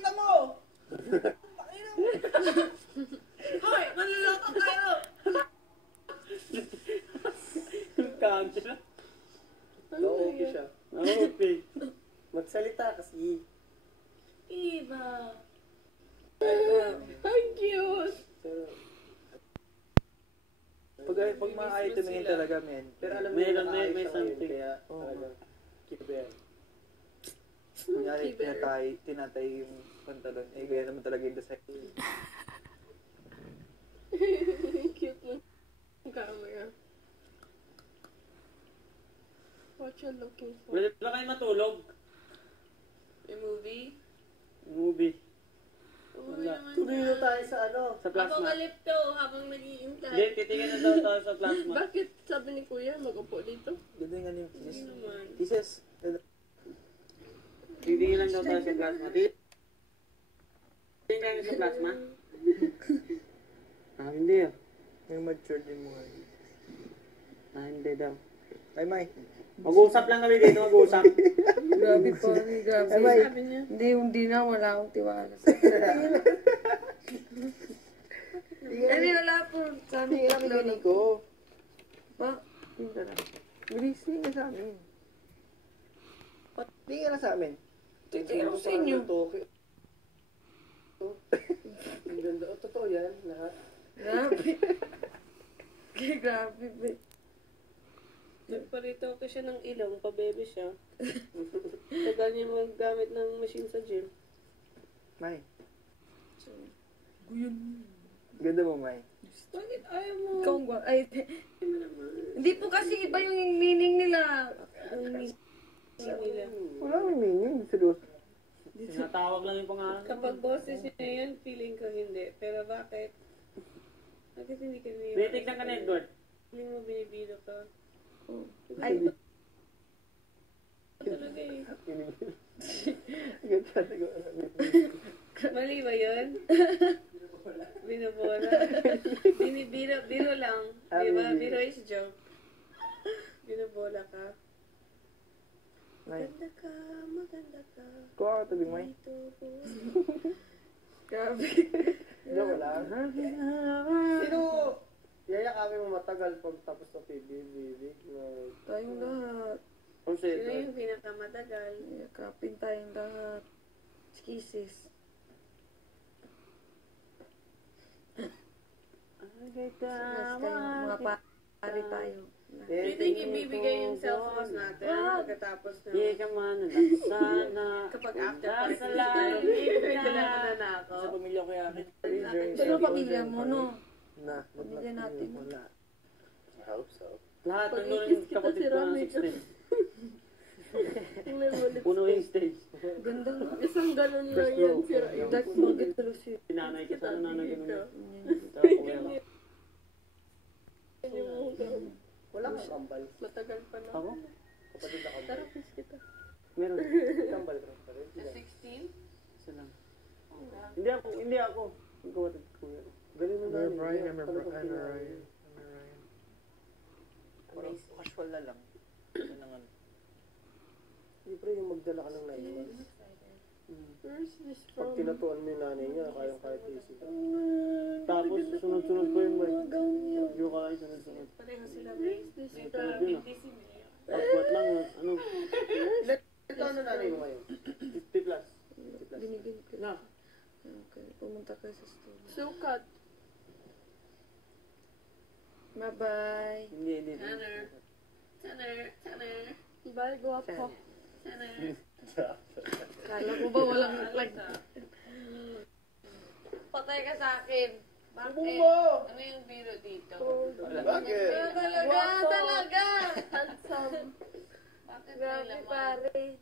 Pakita mo! Pakita mo! Hoy! Manluloko kayo! Kagya. Na-okay siya. Okay. Magsalita kasi. Iba. Ang cute. Pag maaay tumingin talaga, men. Pero alam mo, May may something. Kaya, keep it. Kunyari, tinatay yung pantalon. Eh, kaya naman talaga yung design. Cute mo. Camera. What you looking for? Pwede ba kayo matulog? A movie? Movie. Wala. Tuloy na tayo sa ano. Sa plasma. Apokalipto habang nag-iintay. Hindi, titingin na daw tayo sa plasma. Bakit sabi ni Kuya mag-upo dito? Ganda nga yung thesis. Hindi naman. Thesis. Titingin lang daw tayo sa plasma. Titingin lang sa plasma? Hindi ah. May mature din mo. Hindi daw. Ay, May. Mag-uusap lang kami dito, mag-uusap. Grabe po, grabe. Ay, May. Sabi niya. Hindi na, wala akong tiwala. Hindi, wala po. Sabi Hindi ko, kami galing ko. ba? Hindi ka lang. Bilis, hindi ka sa amin. Hindi ka lang sa amin. Titingin ako sa inyo. Ang ganda. O, totoo yan. Lahat. Grabe. Grabe, be. Nagparito ko siya ng ilong, pa-bebe siya. Tagal niya maggamit ng machine sa gym. May. Guyon. Ganda mo, May. Bakit ayaw mo? Ikaw ba? Ay, hindi po kasi iba yung meaning nila. Ang nila. Wala may meaning. Seryoso. Sinatawag lang yung pangalan. Kapag boses niya yan, feeling ko hindi. Pero bakit? Bakit hindi ka niya? Titignan ka na, Edward. Hindi mo binibiro ka. Ay, Talaga eh. Ganda. Mali ba yun? Binobola. Biro lang. Di ba? Biro is joke. Binobola ka. May. Maganda ka, maganda ka. Kuha ka tabi, May. Dito po. grabe. Joke lang. Sino? Yayakami mo matagal pag tapos sa PBB. Tayong lahat. Sino yung pinakamatagal? Yakapin tayong lahat. Kisses. Mga pari tayo. Do you think ibibigay yung cellphones natin pagkatapos na? Di ka man sana. Kapag after party, Kasalanan siguro na ako. Sa pamilya ko yakin. Pero pamilya mo, no? Na. Pamilya natin. Wala. I hope so. Lahat ng Pag-ikis yung kita kapatid si ko Rami. ng 16. Tingnan mo ulit. Puno yung stage. Ganda nga. Isang galon lang yan, sira yung Dak magit lusi. Pinanay ka sana nanay ka naman. Wala kang kambal. Matagal pa na. Ako? Kapatid na kambal. Tara, kiss kita. Meron. Kambal ka pa rin. Sa 16? Isa lang. Hindi ako. Yung kapatid ko. Galing mo Remember dali. Brian? Remember Ryan? Parang casual na lang. Yan ang ano. Hindi pre, yung magdala ka ng 9 months. Where's this Pag from? tinatuan mo yung nanay niya, kayang-kaya easy ka. Tapos sunod-sunod ko yung may. Yung kalay sunod-sunod. Pareho sila, Where's this May from? tulad yun, ah. Hindi si Mia. Tapos lang, ano, Ito ano nanay mo ngayon? 50 plus. Binigyan ko. Na. Okay, pumunta kayo sa studio. Sukat. Bye-bye. Hindi. Tanner. Bye, guwapo. Tanner. Kala ko ba walang like... Patay ka sa akin. Bakit? Ano yung biro dito? Bakit? Talaga! Handsome. Bakit grabe pare?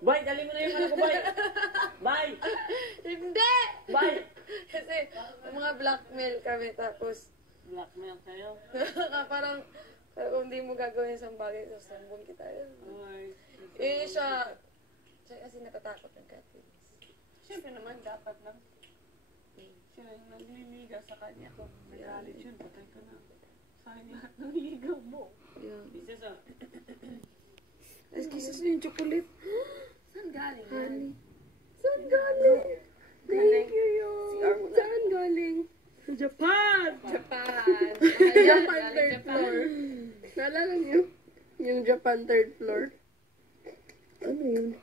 Bye, dali mo na yung ano ko, bye. Bye. Hindi! Bye. Kasi mga blackmail kami tapos Blackmail kayo. parang kung hindi mo gagawin isang bagay, sasambong kita. Ay. Siya kasi natatakot ng Catholics. Siyempre naman, dapat lang. Siya yung nagliliga sa kanya. Kung nagalit yun, patay ka na. Sayang lahat ng ligaw mo. Yan. Isa sa... Ay, kisses na yung chocolate. Saan galing yan? Honey. Saan galing? Thank you, yun. Saan galing? Sa Japan! Japan. Japan third floor. Naalala niyo? Yung Japan third floor. Ano yun?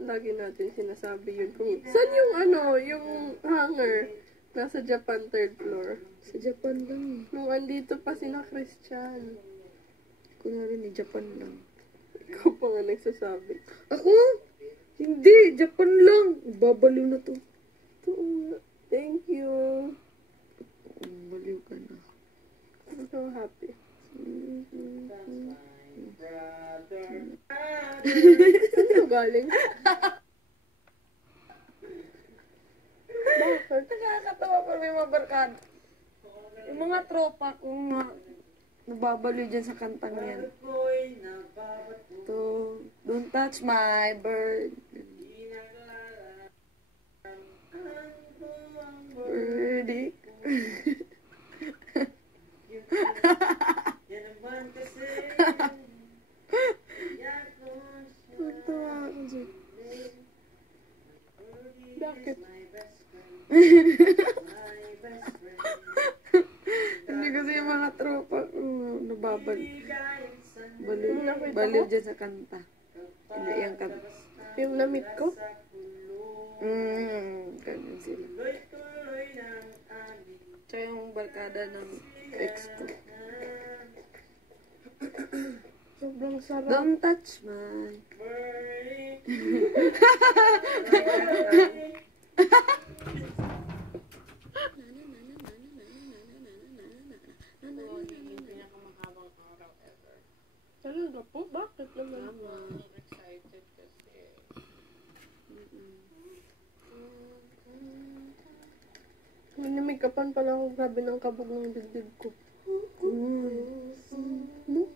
Lagi natin sinasabi yun. Kung, saan yung yung hanger? Nasa Japan third floor. Sa Japan lang. Nung andito pa sina Christian. Kunwari ni Japan lang. Ikaw pa nga nagsasabi. Ako? Hindi, Japan lang. Babaliw na to. Ito nga. Thank you. Baliw ka na. I'm so happy. Saan ito galing? Bakit? Nakakatawa pa may mga barkada. Yung mga tropa kong nababaliw dyan sa kantang yan. To, don't touch my bird. Birdie. Natawa ako dyan. Bakit? Hindi kasi yung mga tropa nababaliw. Baliw, Nakita baliw ko? dyan sa kanta. Hindi yung kanta. Yung namit ko? Ganyan sila. Tsaka yung barkada ng ex ko. Sobrang sarap. Don't touch my... Yung pinakamahabang araw ever. Talaga po? Bakit naman? I'm excited kasi. Minimikapan pala ako. Grabe ng kabog ng dibdib ko. No?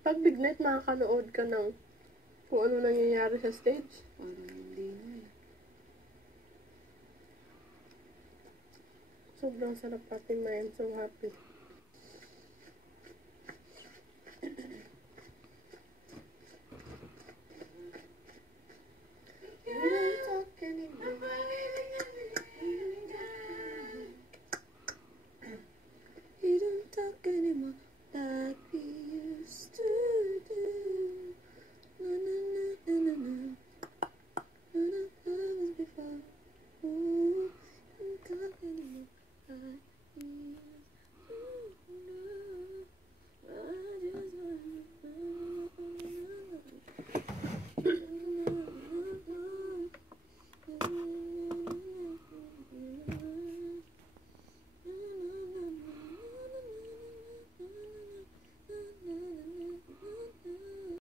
Pag big night, nakakanood ka ng kung ano nangyayari sa stage. Parang hindi na eh. Sobrang sarap pati na. I'm so happy.